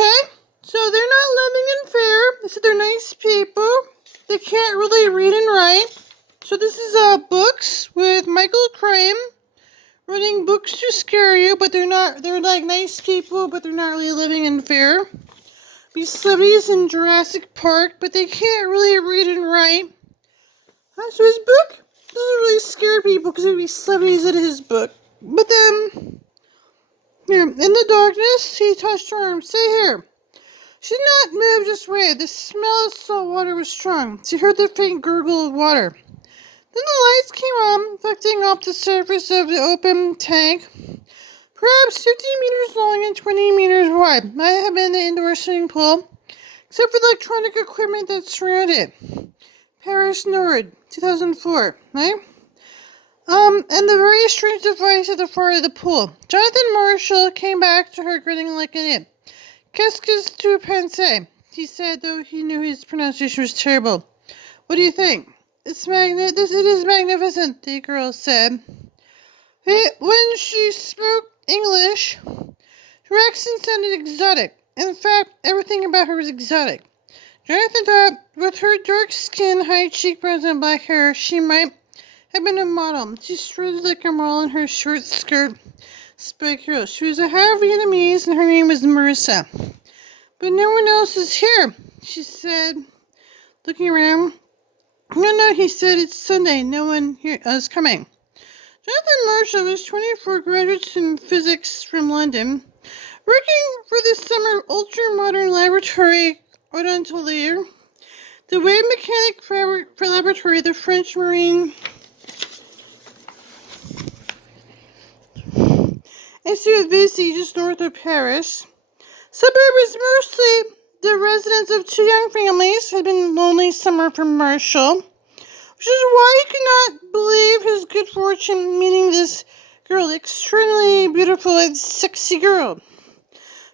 Okay, so they're not living in fear. They said they're nice people. They can't really read and write. So this is books with Michael Crane. Reading books to scare you, but they're not. They're like nice people, but they're not really living in fear. Be celebrities in Jurassic Park, but they can't really read and write. So his book doesn't really scare people because there'd be celebrities in his book. But then, here, in the darkness, he touched her arm. Stay here. She did not move, just waited. The smell of salt water was strong. She heard the faint gurgle of water. Then the lights came on, reflecting off the surface of the open tank. Perhaps 50 meters long and 20 meters wide. Might have been the indoor swimming pool, except for the electronic equipment that surrounded it. Paris Nord, 2004, right? And the very strange device at the far end of the pool. Jonathan Marshall came back to her, grinning like an idiot. Qu'est-ce que tu pensais? He said, though he knew his pronunciation was terrible. What do you think? It is magnificent, the girl said. When she spoke English, her accent sounded exotic. In fact, everything about her was exotic. Jonathan thought, with her dark skin, high cheekbones, and black hair, she might have been a model. She strutted like a model in her short skirt, spiked heels. She was a half Vietnamese, and her name was Marissa. But no one else is here, she said, looking around. No, he said, it's Sunday. No one here is coming. Jonathan Marshall was 24, graduates in physics from London, working for the summer ultra-modern laboratory Odontoleer, the wave mechanic for laboratory, the French Marine Institute of Vichy, just north of Paris. Suburb is mostly the residence of two young families. Had been a lonely summer for Marshall, which is why he could not believe his good fortune meeting this girl, extremely beautiful and sexy girl.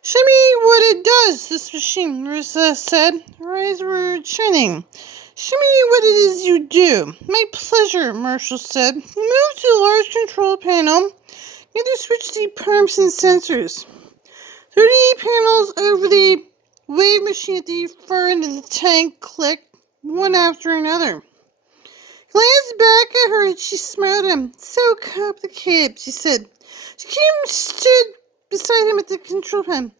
Show me what it does, this machine, Marissa said. Her eyes were shining. Show me what it is you do. My pleasure, Marshall said. He moved to the large control panel. He had to switch the pumps and sensors. 30 panels over the wave machine at the far end of the tank clicked, one after another. He glanced back at her and she smiled at him. So complicated, she said. She came and stood beside him at the control panel.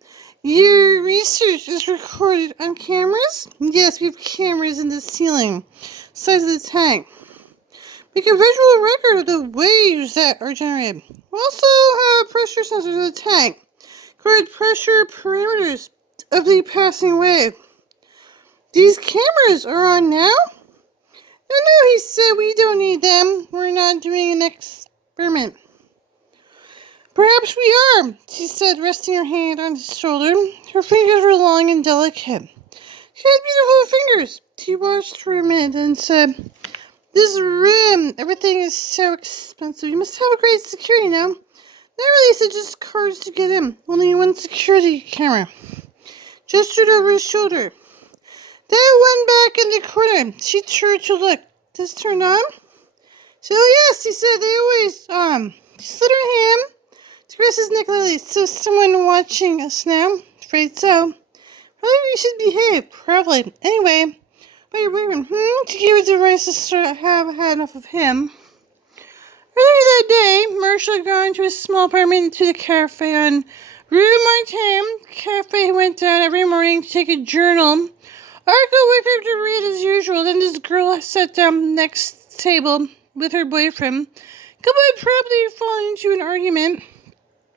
Your research is recorded on cameras? Yes, we have cameras in the ceiling, size of the tank. Make a visual record of the waves that are generated. We also have pressure sensors in the tank. Record pressure parameters of the passing wave. These cameras are on now? No, he said, we don't need them. We're not doing an experiment. Perhaps we are, she said, resting her hand on his shoulder. Her fingers were long and delicate. She had beautiful fingers. He watched for a minute and said, this room, everything is so expensive. You must have a great security now. Not really, said, just cards to get in. Only one security camera. Gestured over his shoulder. That one back in the corner. She turned to look. This turned on? So, yes, he said, they always on. She slid her hand to caress his neck lightly. So, someone watching us now? Afraid so. Probably we should behave. Probably. Anyway, but your boyfriend, to give it the right to have had enough of him. Earlier that day, Marshall had gone to his small apartment to the cafe on Rue Martin. Cafe he went down every morning to take a journal. Arco waited for him to read as usual. Then this girl sat down next table with her boyfriend. Couple had probably fallen into an argument.